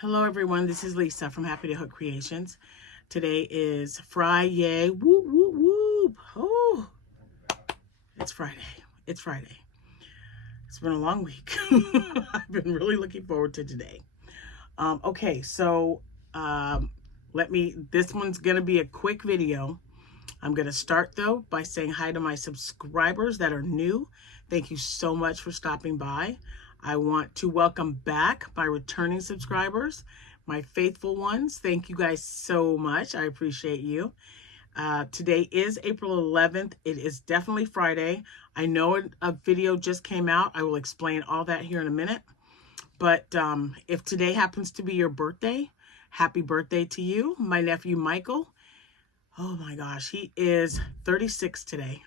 Hello everyone, this is Lisa from Happytohook Creations. Today is Friday. Whoop, whoop, whoop. Oh, it's Friday. It's Friday. It's been a long week. I've been really looking forward to today. Okay, so this one's going to be a quick video. I'm going to start though by saying hi to my subscribers that are new. Thank you so much for stopping by. I want to welcome back my returning subscribers, my faithful ones. Thank you guys so much. I appreciate you. Today is April 11th. It is definitely Friday. I know a video just came out. I will explain all that here in a minute. But if today happens to be your birthday, happy birthday to you. My nephew, Michael. Oh my gosh, he is 36 today.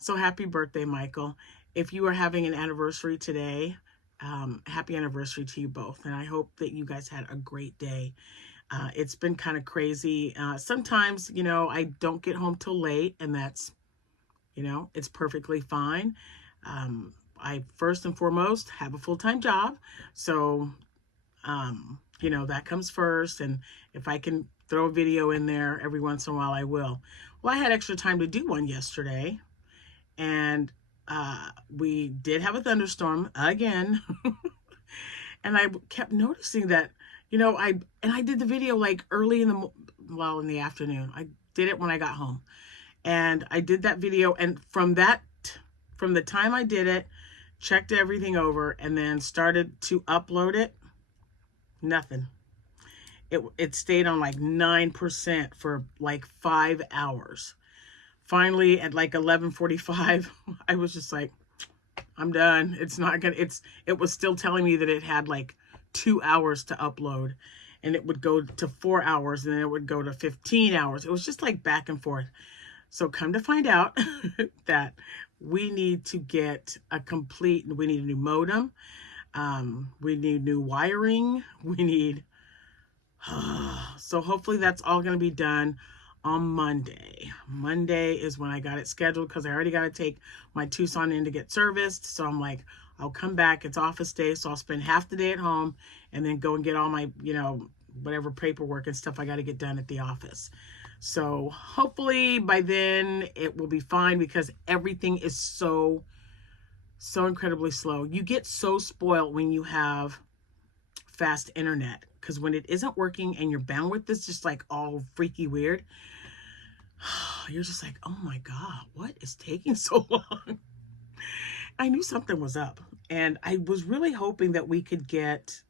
So happy birthday, Michael. If you are having an anniversary today, happy anniversary to you both. And I hope that you guys had a great day. It's been kind of crazy. Sometimes, I don't get home till late, and that's, it's perfectly fine. I first and foremost have a full-time job. So, that comes first. And if I can throw a video in there every once in a while, I will. Well, I had extra time to do one yesterday, and we did have a thunderstorm again. And I kept noticing that, I did the video like early in the afternoon. I did it when I got home, and I did that video. And from the time I did it, checked everything over, and then started to upload it, nothing. It stayed on like 9% for like 5 hours. Finally, at like 11:45, I was just like, I'm done. It's not gonna, it was still telling me that it had like 2 hours to upload, and it would go to 4 hours, and then it would go to 15 hours. It was just like back and forth. So come to find out that we need to get we need a new modem. We need new wiring. We need, so hopefully that's all going to be done on Monday. Monday is when I got it scheduled, because I already got to take my Tucson in to get serviced. So I'm like, I'll come back. It's office day, so I'll spend half the day at home and then go and get all my, whatever paperwork and stuff I got to get done at the office. So hopefully by then it will be fine, because everything is so incredibly slow. You get so spoiled when you have fast internet, because when it isn't working and your bandwidth is just like all freaky weird, you're just like, oh my God, what is taking so long? I knew something was up, and I was really hoping that we could get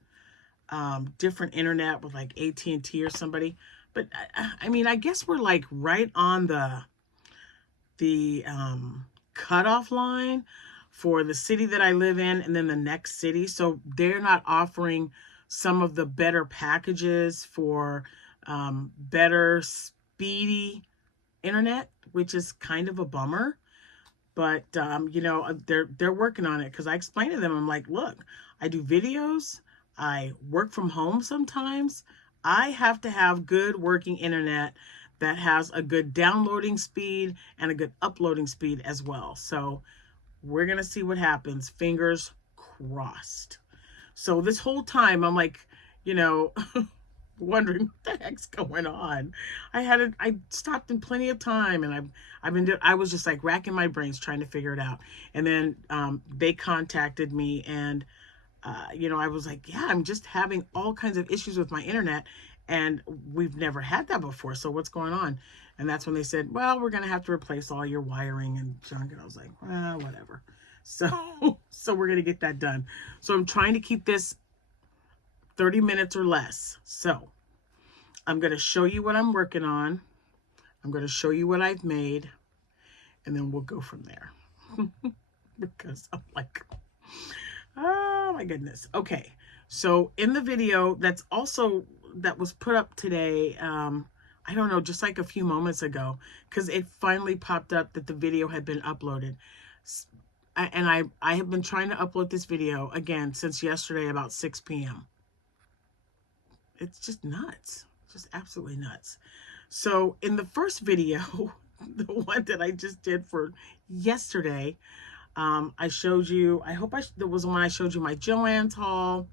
different internet with like AT&T or somebody. But I mean, I guess we're like right on the cutoff line for the city that I live in, and then the next city. So they're not offering some of the better packages for better speedy internet, which is kind of a bummer. But they're working on it, because I explained to them, I'm like, look, I do videos, I work from home sometimes. I have to have good working internet that has a good downloading speed and a good uploading speed as well. So we're gonna see what happens. Fingers crossed. So this whole time I'm like, wondering what the heck's going on. I stopped in plenty of time, and I was just like racking my brains trying to figure it out. And then they contacted me, and I was like, yeah, I'm just having all kinds of issues with my internet, and we've never had that before. So what's going on? And that's when they said, well, we're gonna have to replace all your wiring and junk. And I was like, well, whatever. So we're gonna get that done. So I'm trying to keep this 30 minutes or less. So I'm going to show you what I'm working on. I'm going to show you what I've made, and then we'll go from there. Because I'm like, oh my goodness. Okay. So in the video that was put up today, I don't know, just like a few moments ago, because it finally popped up that the video had been uploaded. And I have been trying to upload this video again since yesterday about 6 p.m. It's just nuts. Just absolutely nuts. So in the first video, the one that I just did for yesterday, I showed you, that was the one I showed you my Joann's haul.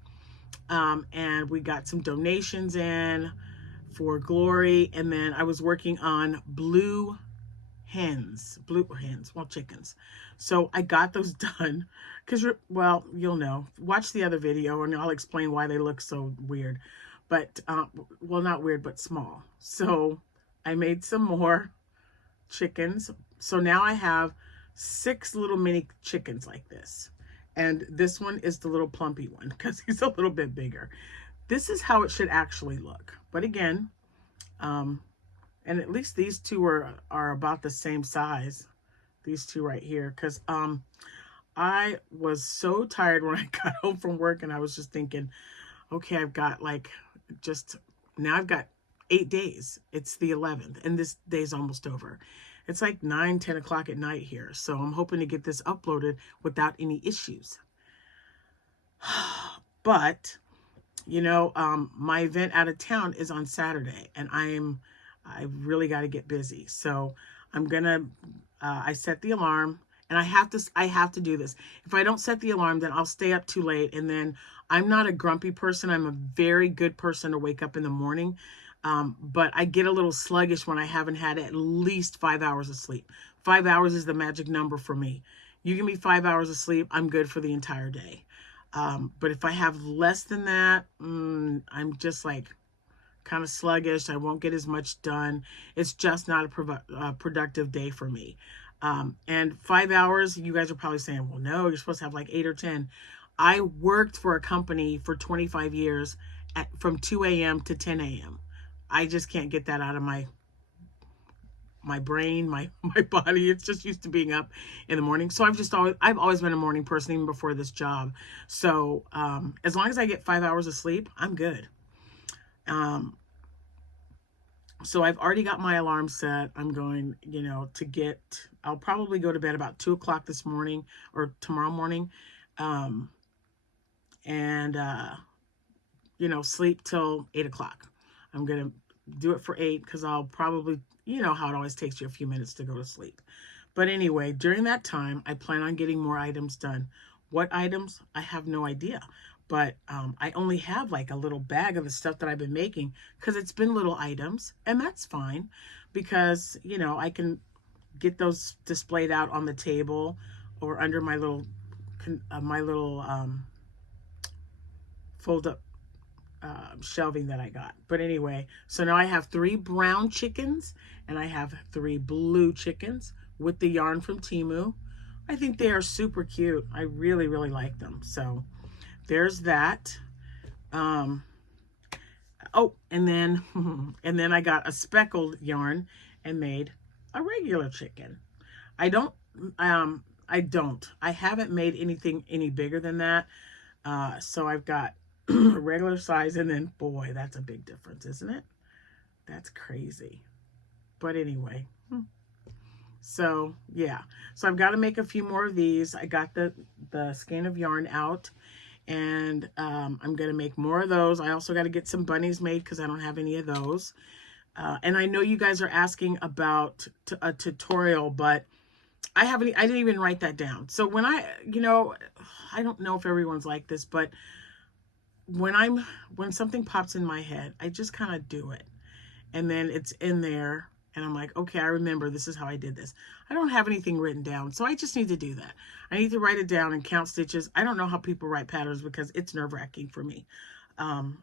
And we got some donations in for Glory. And then I was working on blue hens, well, chickens. So I got those done because, well, you'll know. Watch the other video and I'll explain why they look so weird. But, well, not weird, but small. So I made some more chickens. So now I have 6 little mini chickens like this. And this one is the little plumpy one because he's a little bit bigger. This is how it should actually look. But again, and at least these two are about the same size. These two right here. Because I was so tired when I got home from work and I was just thinking, okay, I've got now I've got 8 days. It's the 11th and this day's almost over. It's like 9, 10 o'clock at night here. So I'm hoping to get this uploaded without any issues. But, you know, my event out of town is on Saturday and I really got to get busy. So I'm going to, I set the alarm and I have to do this. If I don't set the alarm, then I'll stay up too late. And then I'm not a grumpy person. I'm a very good person to wake up in the morning. But I get a little sluggish when I haven't had at least 5 hours of sleep. 5 hours is the magic number for me. You give me 5 hours of sleep, I'm good for the entire day. But if I have less than that, I'm just like kind of sluggish. I won't get as much done. It's just not a productive day for me. And 5 hours, you guys are probably saying, well, no, you're supposed to have like 8 or 10. I worked for a company for 25 years from 2 a.m. to 10 a.m. I just can't get that out of my brain, my body. It's just used to being up in the morning. So I've always been a morning person even before this job. So as long as I get 5 hours of sleep, I'm good. So I've already got my alarm set. I'm going, you know, I'll probably go to bed about 2 o'clock this morning or tomorrow morning. You know, sleep till 8 o'clock. I'm going to do it for 8 because I'll probably, you know how it always takes you a few minutes to go to sleep. But anyway, during that time, I plan on getting more items done. What items? I have no idea. But I only have like a little bag of the stuff that I've been making because it's been little items. And that's fine because, you know, I can get those displayed out on the table or under my little fold up shelving that I got. But anyway, so now I have 3 brown chickens and I have 3 blue chickens with the yarn from Temu. I think they are super cute. I really, really like them. So there's that. Oh, and then I got a speckled yarn and made a regular chicken. I haven't made anything any bigger than that. So I've got regular size, and then boy, that's a big difference, isn't it? That's crazy. But anyway, so yeah, so I've got to make a few more of these. I got the skein of yarn out, and I'm gonna make more of those. I also got to get some bunnies made because I don't have any of those. And I know you guys are asking about a tutorial, but I didn't even write that down. So when I don't know if everyone's like this, but when something pops in my head, I just kind of do it. And then it's in there and I'm like, okay, I remember this is how I did this. I don't have anything written down, so I just need to do that. I need to write it down and count stitches. I don't know how people write patterns because it's nerve-wracking for me.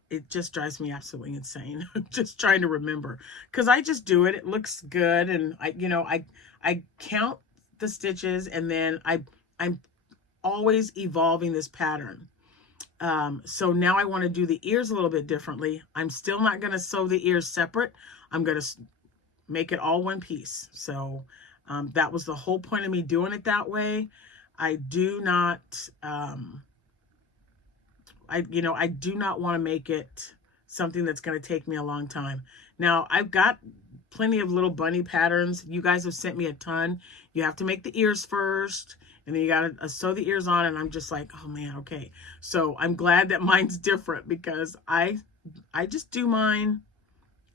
It just drives me absolutely insane. Just trying to remember because I just do it. It looks good. And I count the stitches, and then I'm always evolving this pattern. So now I want to do the ears a little bit differently. I'm still not going to sew the ears separate. I'm going to make it all one piece. So that was the whole point of me doing it that way. I do not, I do not want to make it something that's going to take me a long time. Now I've got plenty of little bunny patterns. You guys have sent me a ton. You have to make the ears first, and then you got to sew the ears on, and I'm just like, oh man, okay. So I'm glad that mine's different because I just do mine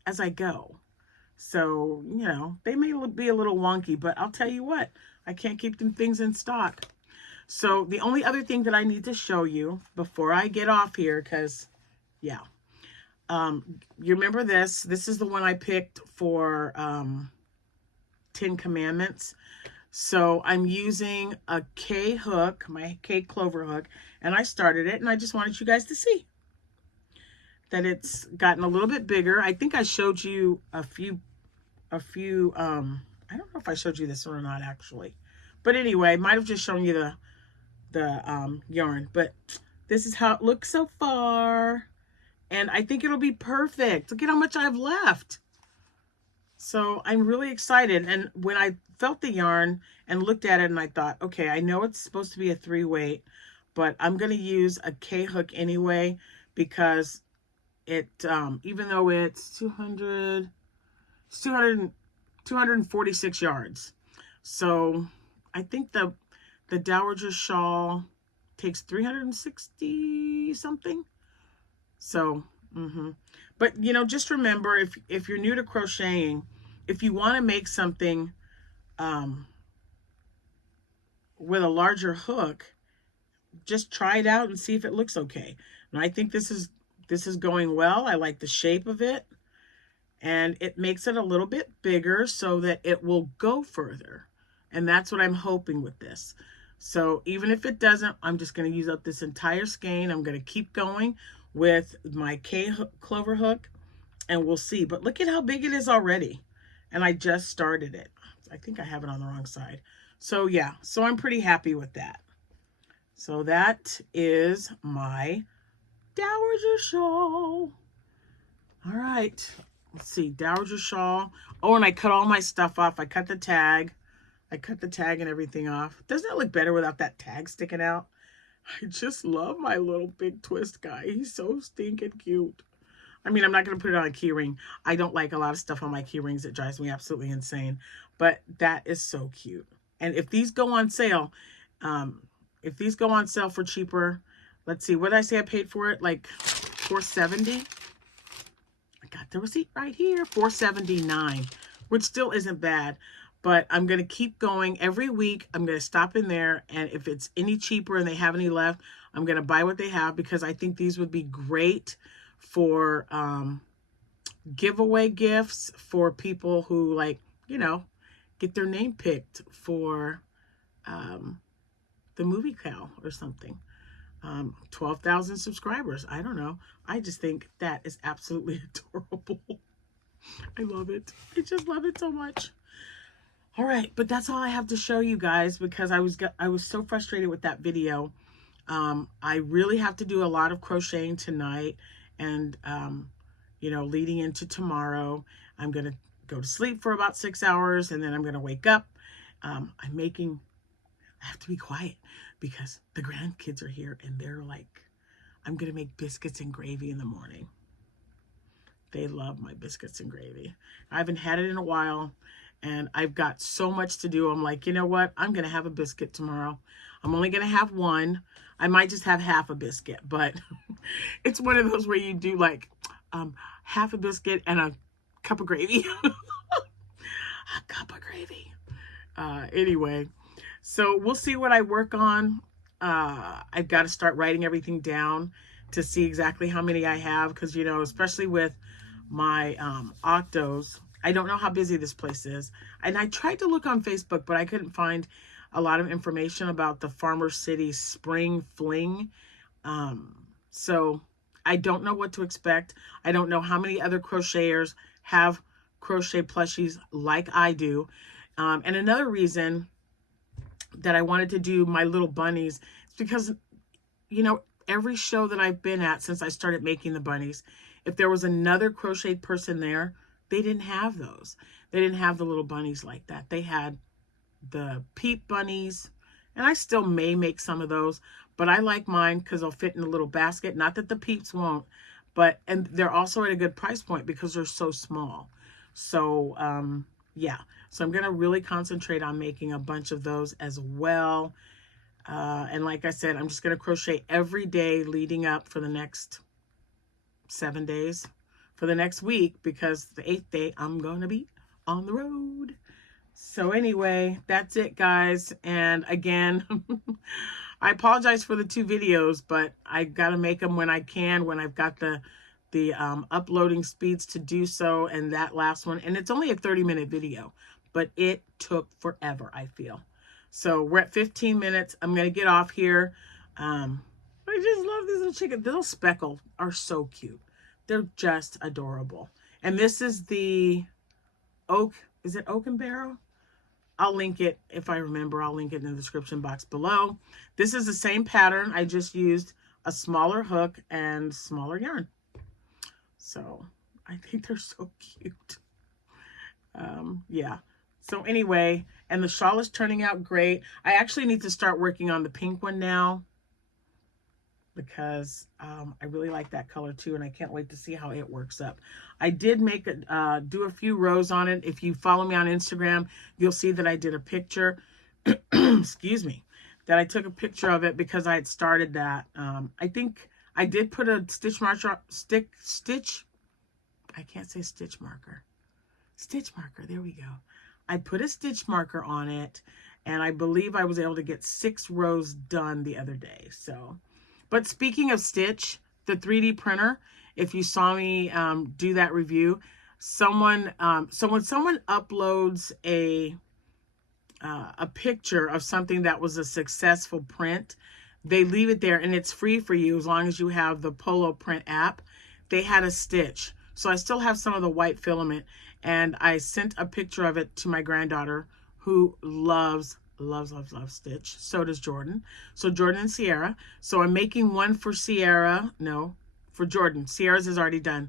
as I go. So, they may be a little wonky, but I'll tell you what, I can't keep them things in stock. So the only other thing that I need to show you before I get off here, because Yeah. You remember this? This is the one I picked for 10 Commandments. So I'm using a K hook, my K clover hook, and I started it, and I just wanted you guys to see that it's gotten a little bit bigger. I think I showed you a few, I don't know if I showed you this or not actually. But anyway, might have just shown you the yarn. But this is how it looks so far. And I think it'll be perfect. Look at how much I've left. So I'm really excited. And when I felt the yarn and looked at it and I thought, okay, I know it's supposed to be a 3-weight, but I'm going to use a K hook anyway because it, even though it's 246 yards. So I think the Dowager shawl takes 360 something. So, but you know, just remember, if you're new to crocheting, if you want to make something with a larger hook, just try it out and see if it looks okay. And I think this is going well. I like the shape of it, and it makes it a little bit bigger so that it will go further. And that's what I'm hoping with this. So even if it doesn't, I'm just going to use up this entire skein. I'm going to keep going with my K clover hook, and we'll see. But look at how big it is already. And I just started it. I think I have it on the wrong side. So yeah, so I'm pretty happy with that. So that is my Dowager shawl. All right, let's see, Dowager shawl. Oh, and I cut all my stuff off. I cut the tag. I cut the tag and everything off. Doesn't it look better without that tag sticking out? I just love my little big twist guy. He's so stinking cute. I mean, I'm not going to put it on a key ring. I don't like a lot of stuff on my key rings. It drives me absolutely insane. But that is so cute. And if these go on sale, for cheaper, let's see, what did I say I paid for it? Like $4.70. I got the receipt right here, $4.79, which still isn't bad. But I'm going to keep going every week. I'm going to stop in there. And if it's any cheaper and they have any left, I'm going to buy what they have, because I think these would be great for giveaway gifts for people who, like, you know, get their name picked for the movie cow or something. 12,000 subscribers. I don't know. I just think that is absolutely adorable. I love it. I just love it so much. All right, but that's all I have to show you guys, because I was so frustrated with that video. I really have to do a lot of crocheting tonight, and you know, leading into tomorrow. I'm gonna go to sleep for about 6 hours, and then I'm gonna wake up. I have to be quiet because the grandkids are here, and they're like, I'm gonna make biscuits and gravy in the morning. They love my biscuits and gravy. I haven't had it in a while, and I've got so much to do. I'm like, you know what? I'm going to have a biscuit tomorrow. I'm only going to have one. I might just have half a biscuit, but it's one of those where you do like half a biscuit and a cup of gravy. A cup of gravy. Anyway, so we'll see what I work on. I've got to start writing everything down to see exactly how many I have, because, you know, especially with my octos, I don't know how busy this place is. And I tried to look on Facebook, but I couldn't find a lot of information about the Farmer City Spring Fling. So I don't know what to expect. I don't know how many other crocheters have crochet plushies like I do. And another reason that I wanted to do my little bunnies is because, you know, every show that I've been at since I started making the bunnies, if there was another crocheted person there, they didn't have those. They didn't have the little bunnies like that. They had the peep bunnies, and I still may make some of those, but I like mine because they'll fit in a little basket. Not that the peeps won't, but, and they're also at a good price point because they're so small. So, yeah. So I'm going to really concentrate on making a bunch of those as well. And like I said, I'm just going to crochet every day leading up for the next 7 days, for the next week, because the 8th day I'm going to be on the road. So anyway, that's it, guys. And again, I apologize for the 2 videos, but I got to make them when I can, when I've got the uploading speeds to do so. And that last one, and it's only a 30-minute video, but it took forever, I feel. So we're at 15 minutes. I'm going to get off here. I just love these little chickens. The little speckled are so cute. They're just adorable. And this is the oak. Is it oak and barrel? I'll link it if I remember. I'll link it in the description box below. This is the same pattern. I just used a smaller hook and smaller yarn. So I think they're so cute. Yeah. So anyway, and the shawl is turning out great. I actually need to start working on the pink one now, because I really like that color too, and I can't wait to see how it works up. I did make do a few rows on it. If you follow me on Instagram, you'll see that I did a picture. Excuse me, that I took a picture of it because I had started that. I think I did put a stitch marker, I can't say stitch marker. Stitch marker, there we go. I put a stitch marker on it, and I believe I was able to get 6 rows done the other day. So, but speaking of Stitch, the 3D printer, if you saw me do that review, someone so when someone uploads a picture of something that was a successful print, they leave it there and it's free for you as long as you have the Polo Print app. They had a Stitch. So I still have some of the white filament, and I sent a picture of it to my granddaughter, who loves Stitch. So does Jordan. So Jordan and Sierra. So I'm making one for Sierra. No, for Jordan. Sierra's is already done.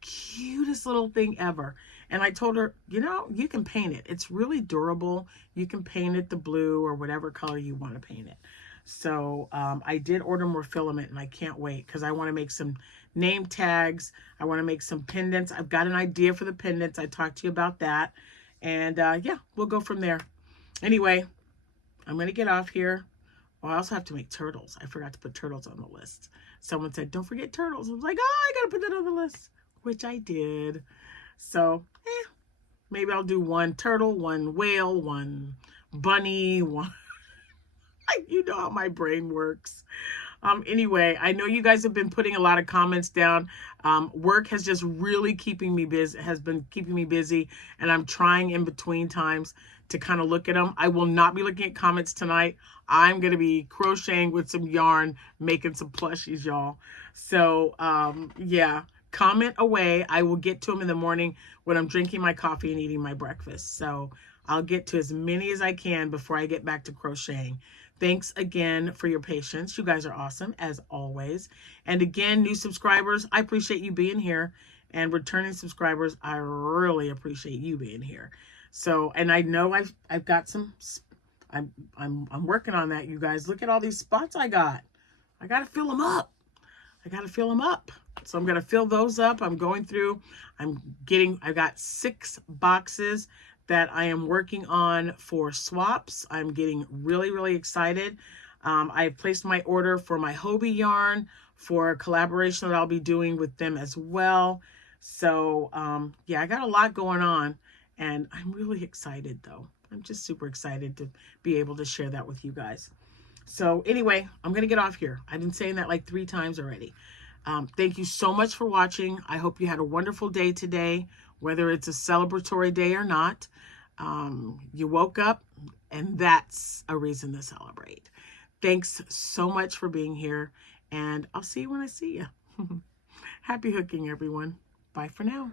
Cutest little thing ever. And I told her, you know, you can paint it. It's really durable. You can paint it the blue or whatever color you want to paint it. So I did order more filament, and I can't wait because I want to make some name tags. I want to make some pendants. I've got an idea for the pendants. I talked to you about that. And yeah, we'll go from there. Anyway, I'm going to get off here. Oh, I also have to make turtles. I forgot to put turtles on the list. Someone said, don't forget turtles. I was like, oh, I got to put that on the list, which I did. So, maybe I'll do 1 turtle, 1 whale, 1 bunny, 1... You know how my brain works. Anyway, I know you guys have been putting a lot of comments down. Work has just really been keeping me busy, and I'm trying in between times to kind of look at them. I will not be looking at comments tonight. I'm going to be crocheting with some yarn, making some plushies, y'all. So, yeah, comment away. I will get to them in the morning when I'm drinking my coffee and eating my breakfast. So I'll get to as many as I can before I get back to crocheting. Thanks again for your patience. You guys are awesome, as always. And again, new subscribers, I appreciate you being here. And returning subscribers, I really appreciate you being here. So, and I know I've got some, I'm working on that, you guys. Look at all these spots I got. I got to fill them up. So I'm going to fill those up. I'm going through, I got 6 boxes that I am working on for swaps. I'm getting really excited. I've placed my order for my Hobie yarn for a collaboration that I'll be doing with them as well. So yeah, I got a lot going on, and I'm really excited though. I'm just super excited to be able to share that with you guys. So anyway, I'm going to get off here. I've been saying that like 3 times already. Thank you so much for watching. I hope you had a wonderful day today, whether it's a celebratory day or not. You woke up, and that's a reason to celebrate. Thanks so much for being here, and I'll see you when I see you. Happy hooking, everyone. Bye for now.